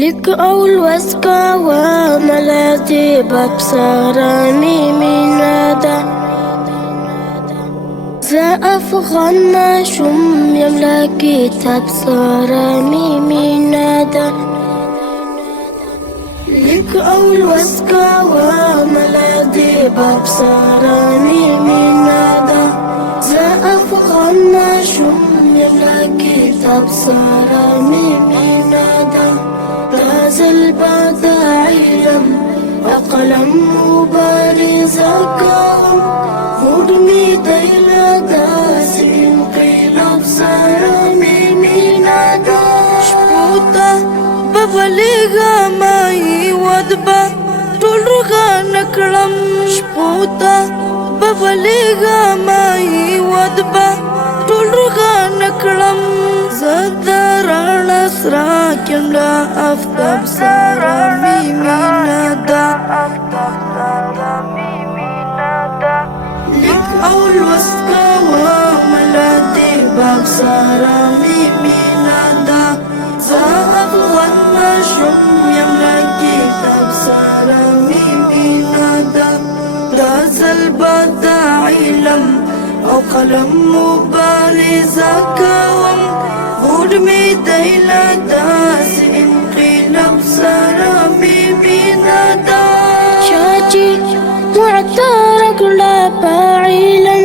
لك أول وسكا وملاتي ببصراني من نادى زا أفغان ما شم يملكي تبصراني من نادى لك أول وسكا وملاتي ببصراني من نادى زا أفغان ما شم يملكي تبصراني من نادى تازل بعد علم وقلم مبارزة كام هدمي ديلا داس انقلاب سرمي مينادا شبوتا ببلغا ماي ودبا تلغا نكرم شبوتا ببلغا ماي ودبا تلغا نكرم زدران سراكن لا أفتب سرمي مينادا لك أول وسكا وملاتي باب سرمي مينادا زاهب وانا شم يملكي تب سرمي مينادا دازل بدا علم أو قلم مبارزة كوم هدمي ديلا داس انقلاب سرمي بنادا شاجي معترك لا باعلا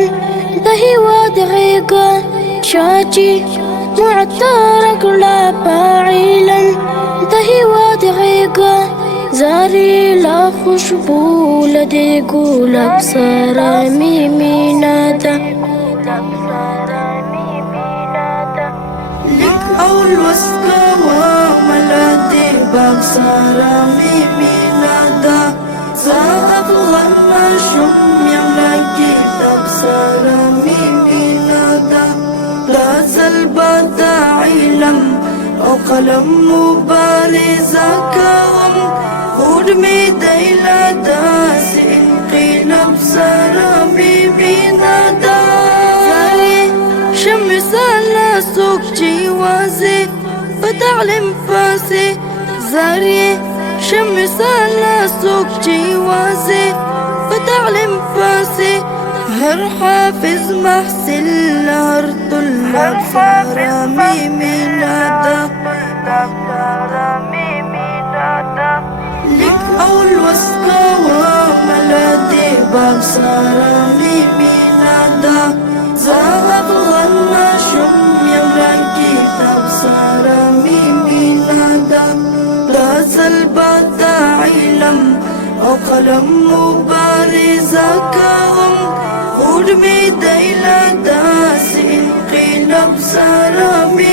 دهي وادغيقا شاجي معترك لا باعلا دهي وادغيقا زاري لا خشبو لدي قولب سرمي مينادا لك أول وسكا وملاتي باب سرمي مينادا زاهب وانا شم يملكي تب سرمي مينادا لازل بدا علم أو قلم مبارزة كوم هدمي ديلا داس انقلاب سرمي مينادا زاري شمس على سوق جوازي بتعلم فاسي زاري شمس على سوق جوازي بتعلم فاسي هر حافظ محسن هر طلاب سرمي مينادا لك أول وسكا وملاتي باب سرمي مينادا زاهب وانا شم يملكي تب سرمي مينادا لازل بدا علم أو قلم مبارزة كوم هدمي ديلا داس انقلاب سرمي